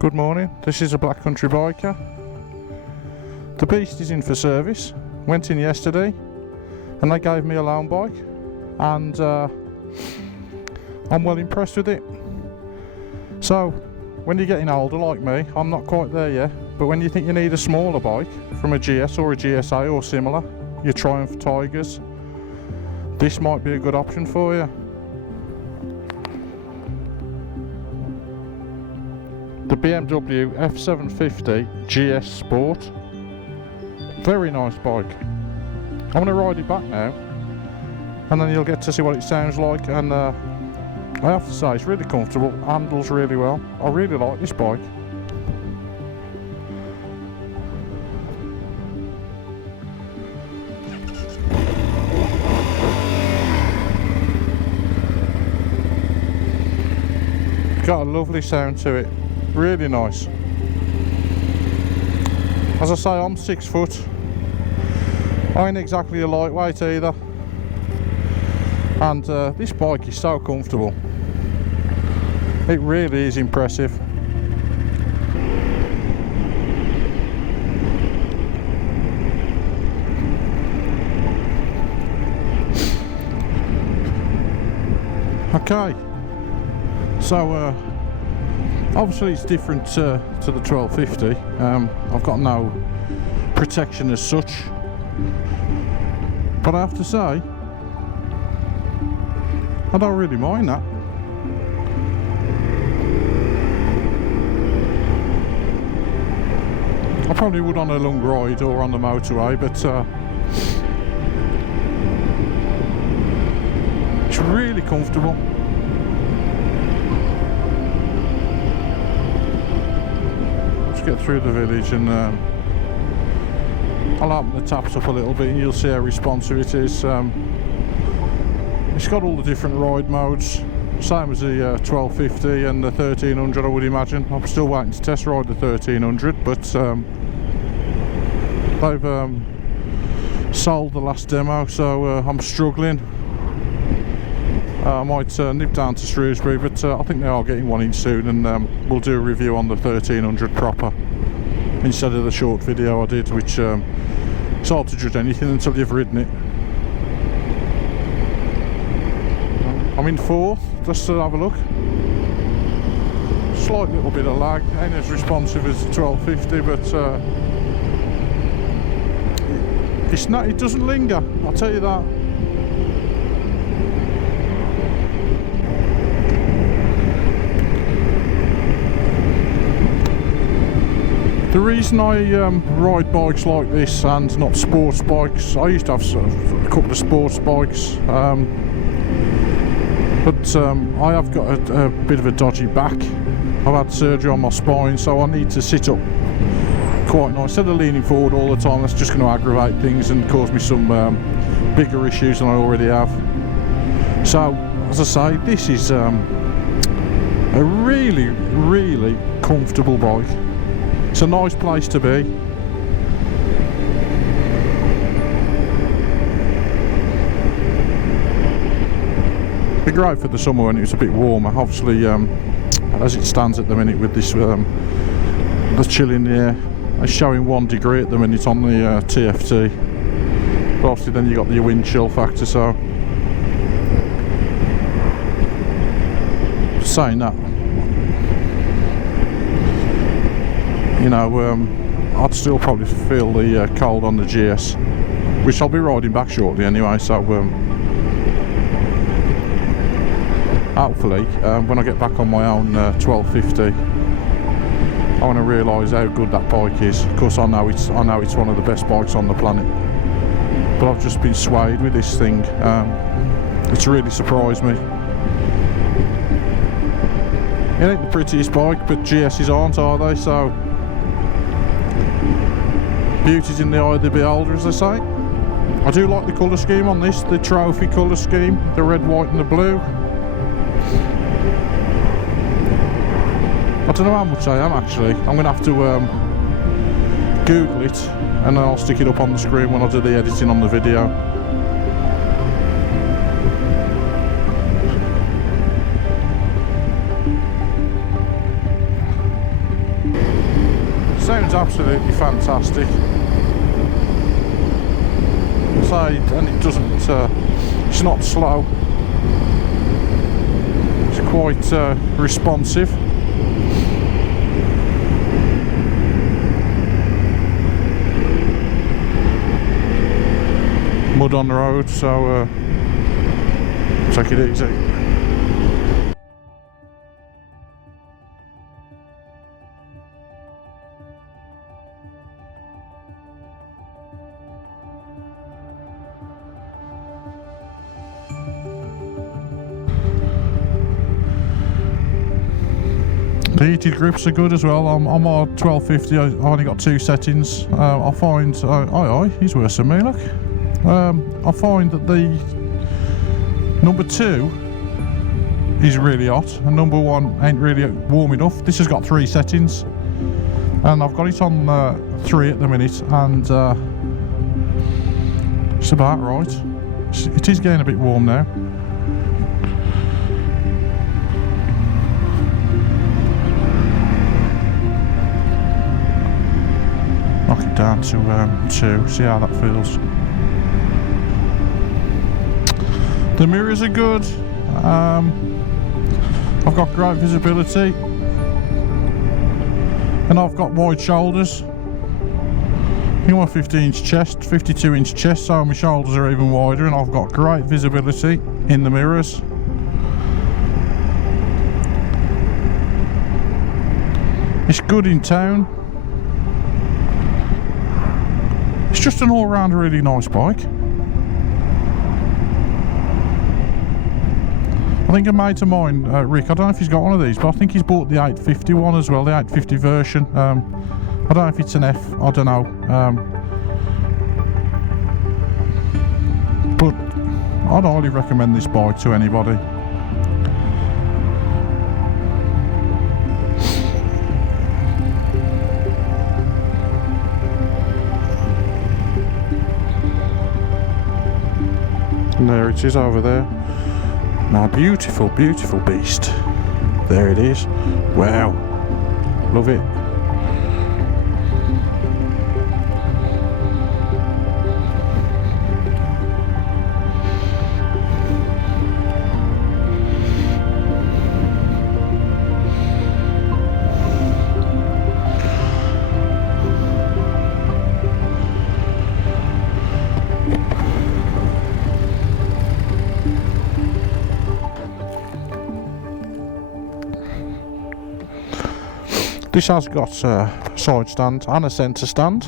Good morning, this is a Black Country biker. The beast is in for service. Went in yesterday and they gave me a loan bike and I'm well impressed with it. So when you're getting older like me, I'm not quite there yet, but when you think you need a smaller bike from a GS or a GSA or similar, your Triumph Tigers, this might be a good option for you. The BMW F750GS Sport, very nice bike. I'm going to ride it back now and then you'll get to see what it sounds like, and I have to say it's really comfortable, handles really well. I really like this bike. Got a lovely sound to it. Really nice. As I say, I'm 6 foot. I ain't exactly a lightweight either. And this bike is so comfortable. It really is impressive. Okay. So obviously it's different to the 1250. I've got no protection as such, but I have to say I don't really mind that. I probably would on a long ride or on the motorway, but it's really comfortable. Get through the village and I'll open the taps up a little bit and you'll see how responsive it is. It's got all the different ride modes, same as the 1250 and the 1300, I would imagine. I'm still waiting to test ride the 1300, but they've sold the last demo, so I'm struggling. I might nip down to Shrewsbury, but I think they are getting one in soon, and we'll do a review on the 1300 proper instead of the short video I did, which it's hard to judge anything until you've ridden it. I'm in fourth, just to have a look. Slight little bit of lag, ain't as responsive as the 1250, but it's not. It doesn't linger, I'll tell you that. The reason I ride bikes like this and not sports bikes, I used to have a couple of sports bikes, but I have got a bit of a dodgy back. I've had surgery on my spine, so I need to sit up quite nice. Instead of leaning forward all the time, that's just going to aggravate things and cause me some bigger issues than I already have. So, as I say, this is a really, really comfortable bike. It's a nice place to be. Be great for the summer when it's a bit warmer. Obviously, as it stands at the minute with this, the chill in the air, it's showing 1 degree at the minute on the TFT. But obviously, then you got the wind chill factor. So, saying that, you know, I'd still probably feel the cold on the GS, which I'll be riding back shortly anyway, so hopefully when I get back on my own 1250 I want to realise how good that bike is. Of course I know it's one of the best bikes on the planet, but I've just been swayed with this thing. It's really surprised me. It ain't the prettiest bike, but GS's aren't, are they? So beauty's in the eye of the beholder, as they say. I do like the colour scheme on this, the trophy colour scheme, the red, white and the blue. I don't know how much I am actually. I'm going to have to Google it and then I'll stick it up on the screen when I do the editing on the video. ride's absolutely fantastic. And it doesn't, it's not slow. It's quite responsive. Mud on the road, so take it easy. The heated grips are good as well. On my 1250 I've only got 2 settings. I find, he's worse than me, look. I find that the number 2 is really hot and number 1 ain't really warm enough. This has got 3 settings and I've got it on 3 at the minute, and it's about right. It is getting a bit warm now. Knock it down to 2, see how that feels. The mirrors are good. I've got great visibility and I've got wide shoulders. You want a 50-inch chest, 52-inch chest, so my shoulders are even wider, and I've got great visibility in the mirrors. It's good in town. It's just an all-round really nice bike. I think a mate of mine, Rick, I don't know if he's got one of these, but I think he's bought the 850 one as well, the 850 version. I don't know if it's an F, I don't know. But I'd highly recommend this bike to anybody. And there it is over there. My beautiful, beautiful beast. There it is. Wow. Love it. This has got a side stand and a centre stand.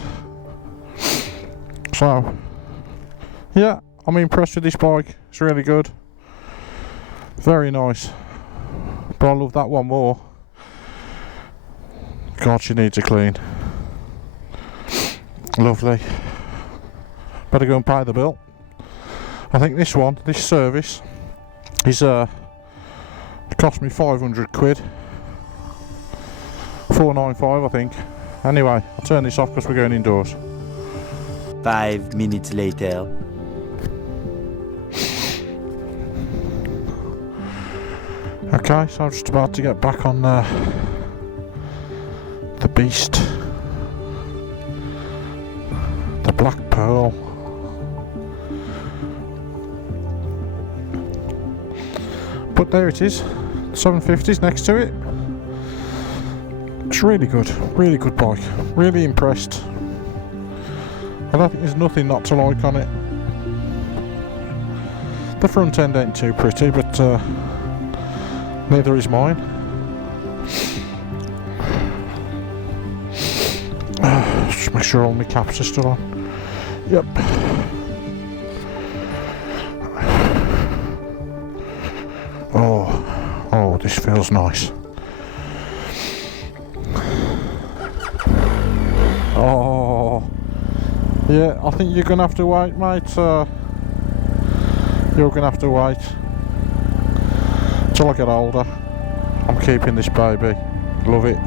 So, yeah, I'm impressed with this bike. It's really good. Very nice. But I love that one more. God, she needs a clean. Lovely. Better go and pay the bill. I think this one, this service, is it cost me 500 quid. 495 I think. Anyway, I'll turn this off because we're going indoors. 5 minutes later. Okay, so I'm just about to get back on the beast. The Black Pearl. But there it is. 750's next to it. It's really good bike. Really impressed. I don't think there's nothing not to like on it. The front end ain't too pretty, but neither is mine. Just make sure all my caps are still on. Yep. Oh, this feels nice. Oh, yeah, I think you're gonna have to wait, mate. You're gonna have to wait till I get older. I'm keeping this baby. Love it.